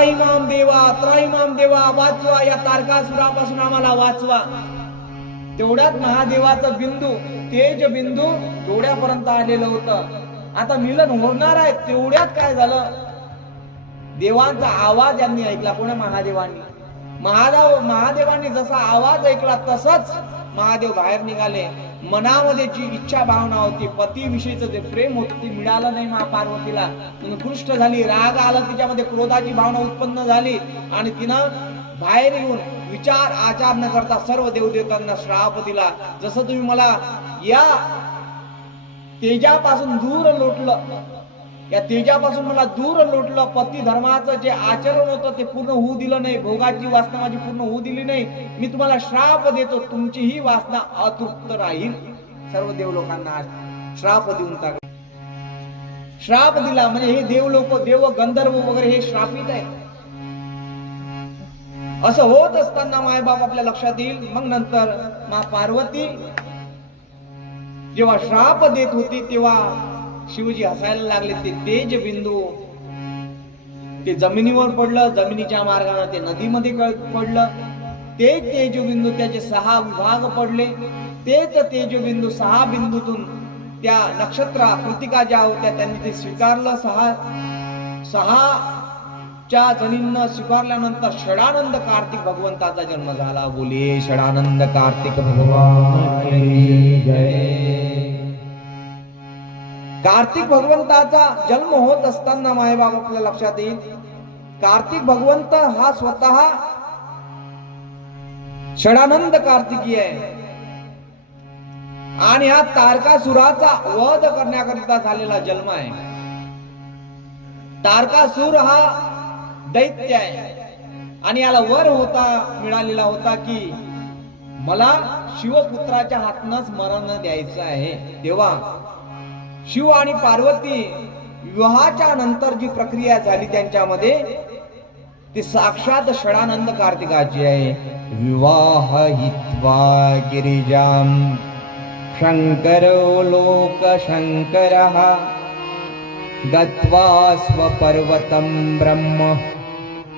त्राईमाम देवा वाचवा, या तारकासुरापासून आम्हाला वाचवा. तेवढ्यात महादेवाचं बिंदू, तेज बिंदू डोळ्यापर्यंत आलेलं होतं. आता मिलन होणार आहे, तेवढ्यात काय झालं, देवांचा आवाज यांनी ऐकला. कोणा? महादेवांनी. महादेवांनी जसा आवाज ऐकला तसंच महादेव बाहेर निघाले. मनामध्ये जी इच्छा भावना होती, पतीविषयीचं जे प्रेम होतं, ते मिळालं नाही महापार्वतीला. कृष्ट झाली, राग आला तिच्यामध्ये, क्रोधाची भावना उत्पन्न झाली आणि तिनं बाहेर येऊन विचार आचार न करता सर्व देवदेवतांना श्राप दिला. जसं तुम्ही मला या तेजापासून दूर लोटलं, या तेजापासून मला दूर लोटलं, पती धर्माचं जे आचरण होतं ते पूर्ण होऊ दिलं नाही, भोगाची वासना माझी पूर्ण होऊ दिली नाही, मी तुम्हाला श्राप देतो, तुमची ही वासना अतृप्त राहील. सर्व देवलोकांना श्राप देऊन टाकला. श्राप दिला म्हणजे हे देवलोक, देव गंधर्व वगैरे हे श्रापित आहे. असं होत असताना मायबाप आपल्या लक्षात येईल. मग नंतर मा पार्वती जेव्हा श्राप देत होती तेव्हा शिवजी हसायला लागले. ते तेज बिंदू ते जमिनीवर पडलं, जमिनीच्या मार्गाने ते नदीमध्ये पडलं. तेच तेजबिंदू त्याचे 6 विभाग पडले. तेच तेजबिंदू 6 बिंदूतून त्या नक्षत्र कृतिका ज्या होत्या त्यांनी ते स्वीकारलं. 6 जणींना स्वीकारल्यानंतर षडानंद कार्तिक भगवंताचा जन्म झाला. बोले षडानंद कार्तिक भगवान की जय. कार्तिक भगवंताचा जन्म होत असताना मायबाप आपल्या लक्षात येईल, कार्तिक भगवंत हा स्वतः षडानंद कार्तिकी आहे आणि हा तारकासुराचा वध करण्याकरिता झालेला जन्म आहे. तारकासुर हा दैत्य आहे आणि याला वर मिळालेला होता की मला शिवपुत्राच्या हातनच मरण द्यायचं आहे. तेव्हा शिव आणि पार्वती विवाहाच्या नंतर जी प्रक्रिया झाली त्यांच्यामध्ये ती साक्षात षडानंद कार्तिकाची आहे. विवाह हित्वा गिरिजाम शंकरो लोक शंकरः गत्वा स्वपर्वतं ब्रह्म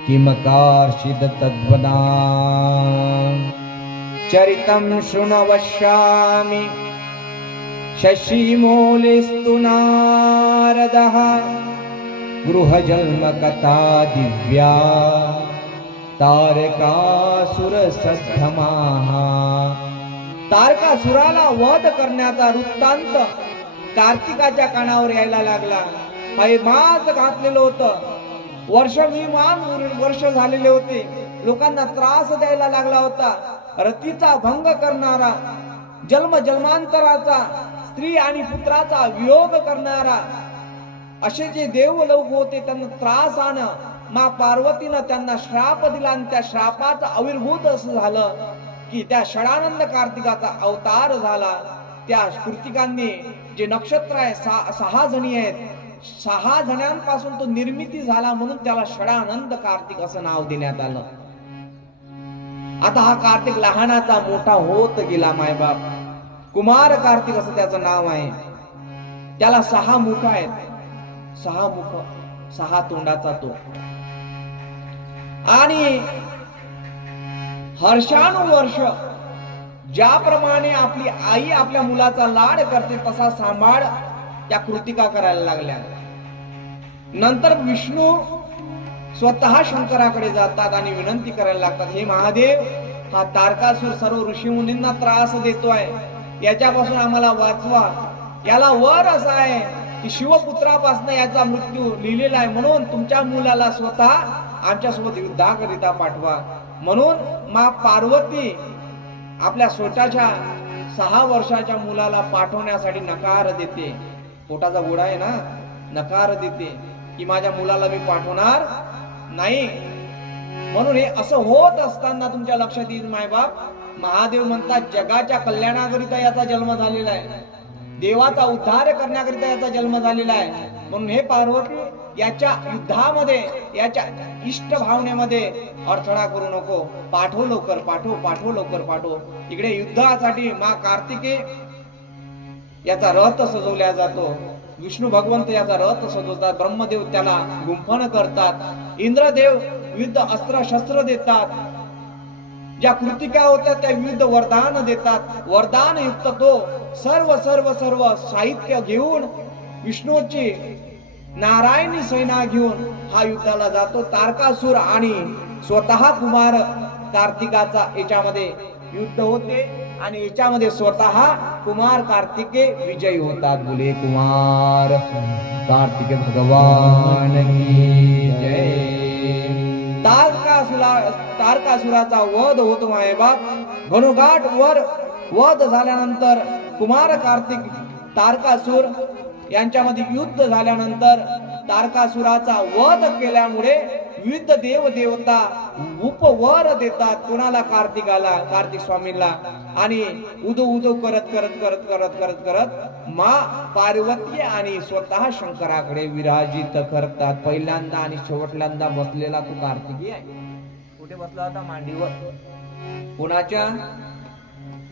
किमकार्षित तद्वदां चरितं शृण्वष्यामि शशिमूलेस्तु नारदः गृहजन्म कथा दिव्या तारकासुर सद्धमाः. तारकासुराला वध करण्याचा वृत्तांत कार्तिकाच्या कानावर यायला लागला. माज घातलेलं होतं, वर्ष झालेले होते, लोकांना त्रास द्यायला लागला होता, रतीचा भंग करणारा, जन्मांतराचा, स्त्री आणि पुत्राचा वियोग करणारा असे जे देवलोक होते त्यांना त्रास आण मा पार्वतीनं त्यांना श्राप दिला आणि त्या श्रापाचा आविर्भूत असं झालं की त्या षडानंद कार्तिकाचा अवतार झाला. त्या कृतिकांनी जे नक्षत्र आहे 6 जणी आहेत, 6 जणांपासून तो निर्मिती झाला म्हणून त्याला षडानंद कार्तिक असं नाव देण्यात आलं. आता हा कार्तिक लहानाचा मोठा होत गेला. मायबाप कुमार कार्तिक असं त्याचं नाव आहे. त्याला 6 मुख आहेत, 6 मुख, 6 तोंडाचा तो. आणि हर्षानुवर्ष ज्याप्रमाणे आपली आई आपल्या मुलाचा लाड करते तसा सांभाळ त्या कृतिका करायला लागल्या. नंतर विष्णू स्वतः शंकराकडे जातात आणि विनंती करायला लागतात, हे महादेव, हा तारकासुर सर्व ऋषी मुनींना त्रास देतोय, याच्यापासून आम्हाला वाचवा. याला वर असा आहे की शिवपुत्रापासून याचा मृत्यू लिहिलेला आहे, म्हणून तुमच्या मुलाला स्वतः आमच्यासोबत युद्धाकरिता पाठवा. म्हणून मा पार्वती आपल्या स्वतःच्या 6 वर्षाच्या मुलाला पाठवण्यासाठी नकार देते. पोटाचा गोळा आहे ना, नकार देते की माझ्या मुलाला मी पाठवणार नाही. म्हणून हे असं होत असताना तुमच्या लक्षात येईल मायबाप, महादेव म्हणतात जगाच्या कल्याणाकरिता याचा जन्म झालेला आहे, देवाचा उद्धार करण्याकरिता याचा जन्म झालेला आहे. म्हणून हे पार्वती याच्या युद्धामध्ये, याच्या इष्ट भावनेमध्ये अडथळा करू नको, पाठव लवकर, पाठव लवकर, पाठव. इकडे युद्धासाठी मा कार्तिके याचा रथ सजवल्या जातो, विष्णू भगवंत याचा रथ सजवतात, ब्रह्मदेव त्याला गुंफण करतात. इंद्रदेव विविध अस्त्र शस्त्र देतात. ज्या कृतिका होत्या त्या विविध वरदान देतात. वरदान युक्त तो सर्व सर्व सर्व साहित्य घेऊन विष्णूची नारायणी सेना घेऊन हा युद्धाला जातो. तारकासुर आणि स्वतः कुमार कार्तिकाचा याच्यामध्ये युद्ध होते आणि याच्यामध्ये स्वतः कुमार कार्तिके विजयी होतात. बोले कुमार कार्तिक भगवान की जय. तारकासुराचा वध होतो मायबाप. घनोघाट वध झाल्यानंतर कुमार कार्तिक तारकासुर यांच्यामध्ये युद्ध झाल्यानंतर तारकासुराचा वध केल्यामुळे विविध देव देवता उपवर देतात कोणाला, कार्तिकाला, कार्तिक स्वामींना. आणि उदो उदो करत करत करत करत करत करत मा पार्वती आणि स्वतः शंकराकडे विराजित करतात. पहिल्यांदा आणि शेवटल्यांदा बसलेला तो कार्तिकी आहे. कुठे बसला होता? मांडीवर. कोणाच्या?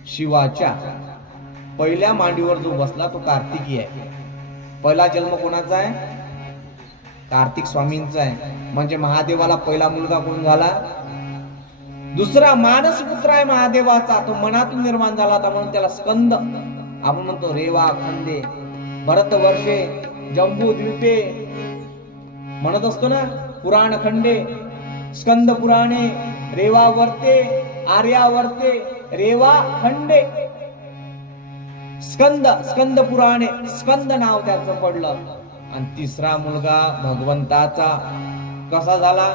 शिवाच्या. पहिल्या मांडीवर जो बसला तो कार्तिकी आहे. पहिला जन्म कोणाचा आहे? कार्तिक स्वामींचा आहे. म्हणजे महादेवाला पहिला मुलगा कोण झाला? दुसरा मानस पुत्र आहे महादेवाचा, तो मनातून निर्माण झाला होता म्हणून त्याला स्कंद आपण म्हणतो. रेवा खंडे, भरत वर्षे, जम्बू द्वीपे म्हणत असतो ना. पुराण खंडे, स्कंद पुराणे, रेवा वर्ते, आर्या वर्ते, रेवा खंडे, स्कंद, स्कंद पुराणे, स्कंद नाव त्याचं पडलं. आणि तिसरा मुलगा भगवंताचा कसा झाला?